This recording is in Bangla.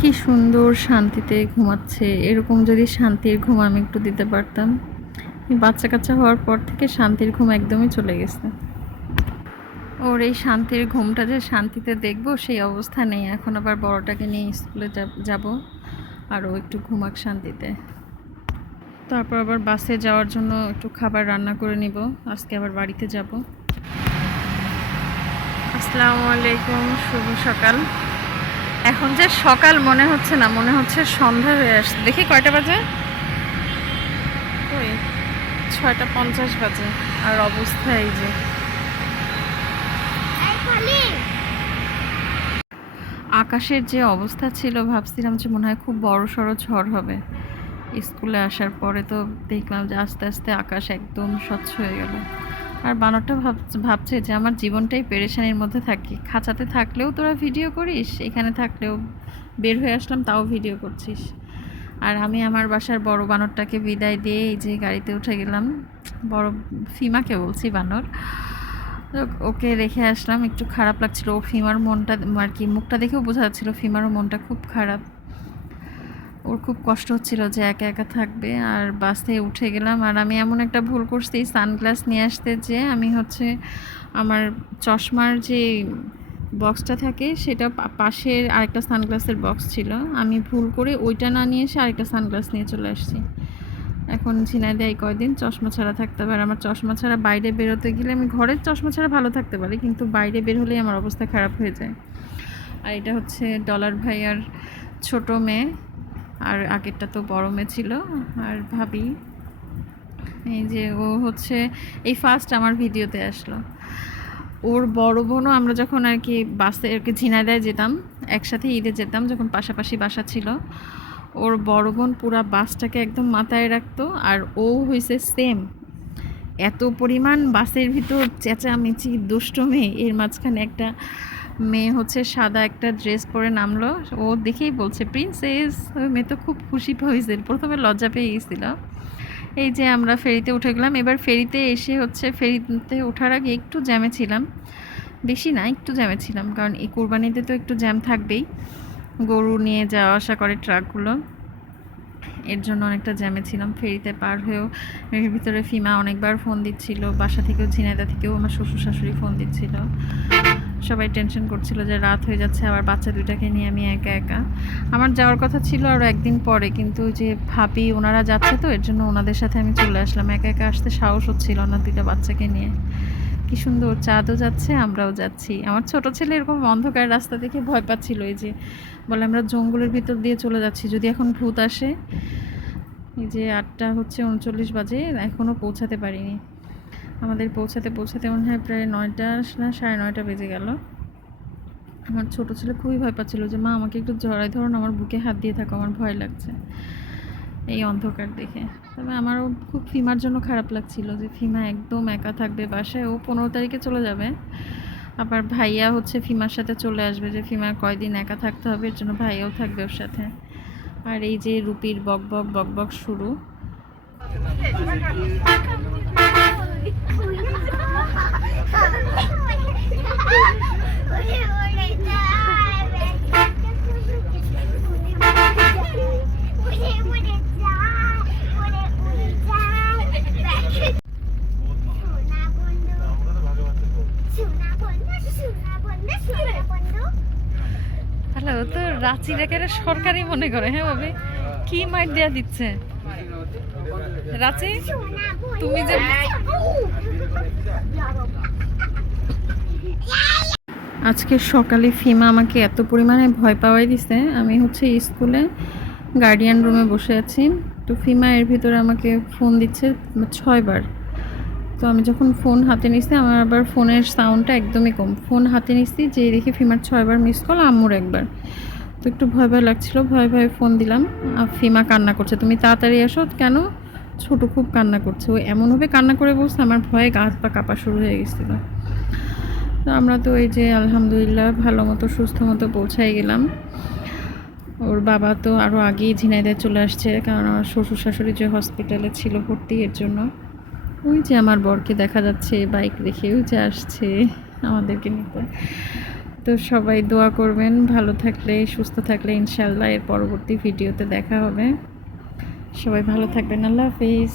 কি সুন্দর শান্তিতে ঘুমাচ্ছে। এরকম যদি শান্তির ঘুম আমি একটু দিতে পারতাম। বাচ্চা কাচ্চা হওয়ার পর থেকে শান্তির ঘুম একদমই চলে গেছে। ওর এই শান্তির ঘুমটা যে শান্তিতে দেখব, সেই অবস্থা নেই। এখন আবার বড়টাকে নিয়ে স্কুলে যাব আর ও একটু ঘুমাক শান্তিতে। তারপর আবার বাসে যাওয়ার জন্য একটু খাবার রান্না করে নিব। আজকে আবার বাড়িতে যাব। আসসালামু আলাইকুম, শুভ সকাল। এখন যে সকাল মনে হচ্ছে না মনে হচ্ছে সন্ধ্যা হয়ে আসছে। দেখি কয়টা বাজে? ওই ছয়টা পঞ্চাশ বাজে। আর অবস্থা এই যে। আকাশের যে অবস্থা ছিল ভাবছিলাম যে মনে হয় খুব বড় সড়ো ঝড় হবে। স্কুলে আসার পরে তো দেখলাম যে আস্তে আস্তে আকাশ একদম স্বচ্ছ হয়ে গেল। আর বানরটা ভাব ভাবছে যে আমার জীবনটাই পেরেশানির মধ্যে থাকি। খাঁচাতে থাকলেও তোরা ভিডিও করিস, এখানে থাকলেও বের হয়ে আসলাম, তাও ভিডিও করছিস। আর আমি আমার বাসার বড় বানরটাকে বিদায় দিয়ে এই যে গাড়িতে উঠে গেলাম। বড় ফিমাকে বলছি বানর। ওকে রেখে আসলাম, একটু খারাপ লাগছিল। ও ফিমার মনটা, আর কি, মুখটা দেখেও বোঝা যাচ্ছিল ফিমারও মনটা খুব খারাপ। ওর খুব কষ্ট হচ্ছিল যে একা একা থাকবে, আর বাস থেকে উঠে গেলাম। আর আমি এমন একটা ভুল করছি, সানগ্লাস নিয়ে আসতে যে আমি হচ্ছে আমার চশমার যে বক্সটা থাকে, সেটা পাশের আরেকটা সানগ্লাসের বক্স ছিল। আমি ভুল করে ওইটা না নিয়ে এসে আরেকটা সানগ্লাস নিয়ে চলে আসছি। এখন ঝিনাই দেয় কয়দিন, চশমা ছাড়া থাকতে হবে আর আমার চশমা ছাড়া বাইরে বেরোতে গেলে আমি ঘরের চশমা ছাড়া ভালো থাকতে পারি, কিন্তু বাইরে বের হলেই আমার অবস্থা খারাপ হয়ে যায়। আর এটা হচ্ছে ডলার ভাইয়ার ছোট মেয়ে। আর আগেরটা তো গরমে ছিল, আর ভাবি, এই যে ও হচ্ছে, এই ফার্স্ট আমার ভিডিওতে আসলো। ওর বড় বোনও আমরা যখন আর কি বাসে আর কি ঝিনাইদায় যেতাম, একসাথে ঈদে যেতাম, যখন পাশাপাশি বাসা ছিল, ওর বড় বোন পুরা বাসটাকে একদম মাথায় রাখতো, আর ও হয়েছে সেম এত পরিমাণ বাসের ভিতর চেঁচামেচি দুষ্ট মেয়ে এর মাঝখানে একটা মেয়ে হচ্ছে সাদা একটা ড্রেস পরে নামলো। ও দেখেই বলছে প্রিন্সেস মেয়ে তো খুব খুশি হয়েছে। প্রথমে লজ্জা পেয়ে গেছিল এই যে আমরা ফেরিতে উঠে গেলাম। এবার ফেরিতে এসে হচ্ছে ফেরিতে ওঠার আগে একটু জ্যামে ছিলাম। বেশি না, একটু জ্যামে ছিলাম। কারণ এই কোরবানিতে তো একটু জ্যাম থাকবেই। গরু নিয়ে যাওয়া আসা করে ট্রাকগুলো। এর জন্য অনেকটা জ্যামে ছিলাম। ফেরিতে পার হয়েও এর ভিতরে ফিমা অনেকবার ফোন দিচ্ছিল। বাসা থেকেও, ঝিনাইদা থেকেও আমার শ্বশুর শাশুড়ি ফোন দিচ্ছিল। সবাই টেনশন করছিল যে রাত হয়ে যাচ্ছে, আবার বাচ্চা দুইটাকে নিয়ে আমি একা একা। আমার যাওয়ার কথা ছিল আরও একদিন পরে, কিন্তু যে ভাবি ওনারা যাচ্ছে তো, এর জন্য ওনাদের সাথে আমি চলে আসলাম। একা একা আসতে সাহস হচ্ছিল না দুইটা বাচ্চাকে নিয়ে। কি সুন্দর, চাঁদও যাচ্ছে, আমরাও যাচ্ছি। আমার ছোট ছেলে এরকম অন্ধকার রাস্তা দেখে ভয় পাচ্ছিল এই যে, বলে আমরা জঙ্গলের ভিতর দিয়ে চলে যাচ্ছি, যদি এখন ভূত আসে। এই যে আটটা হচ্ছে উনচল্লিশ বাজে এখনও পৌঁছাতে পারিনি। আমাদের পৌঁছাতে পৌঁছাতে মনে হয় প্রায় নয়টা না, সাড়ে নয়টা বেজে গেল। আমার ছোট ছেলে খুবই ভয় পাচ্ছিল যে, মা, আমাকে একটু জড়াই ধরুন, আমার বুকে হাত দিয়ে থাকো, আমার ভয় লাগছে। এই অন্ধকার দেখে। তবে আমারও খুব ফিমার জন্য খারাপ লাগছিল যে, ফিমা একদম একা থাকবে বাসায়, ও পনেরো তারিখে চলে যাবে। আবার ভাইয়া হচ্ছে ফিমার সাথে চলে আসবে যে ফিমার কয়দিন একা থাকতে হবে? এর জন্য ভাইয়াও থাকবে ওর সাথে। আর এই যে রুপির বক বক বক বক শুরু হ্যালো তো রাঁচি রেখে সরকারি মনে করে হ্যাঁ ভাবি? কি মাইট দেয়া দিচ্ছে? রাঁচি? তুমি যে আজকে সকালে ফিমা আমাকে এত পরিমাণে ভয় পাওয়াই দিছে। আমি হচ্ছে স্কুলে গার্ডিয়ান রুমে বসে আছি। তো ফিমা এর ভিতরে আমাকে ফোন দিচ্ছে ছয়বার। তো আমি যখন ফোন হাতে নিছি, আমার আবার ফোনের সাউন্ডটা একদমই কম। ফোন হাতে নিছি যে দেখি ফিমার ছয়বার মিস কল আম্মুর একবার। তো একটু ভয় ভয় লাগছিল, ভয় ভয় ফোন দিলাম। ফিমা কান্না করছে। তুমি তাড়াতাড়ি এসো, কেন? ছোট খুব কান্না করছে। ও এমনভাবে কান্না করে বলছে আমার ভয়ে গা হাত পা কাঁপা শুরু হয়ে গেছিল। তো আমরা তো এই যে আলহামদুলিল্লাহ ভালো মতো, সুস্থ মতো পৌঁছাই গেলাম। ওর বাবা তো আরও আগেই ঝিনাইদায় চলে আসছে, কারণ আমার শ্বশুর শাশুড়ি যে হসপিটালে ছিল ভর্তি এর জন্য। ওই যে আমার বরকে দেখা যাচ্ছে বাইক রেখে ওই যে আসছে আমাদেরকে নিতে। তো সবাই দোয়া করবেন, ভালো থাকলে, সুস্থ থাকলে ইনশাল্লাহ এর পরবর্তী ভিডিওতে দেখা হবে। সবাই ভালো থাকবেন, আল্লাহ হাফিজ।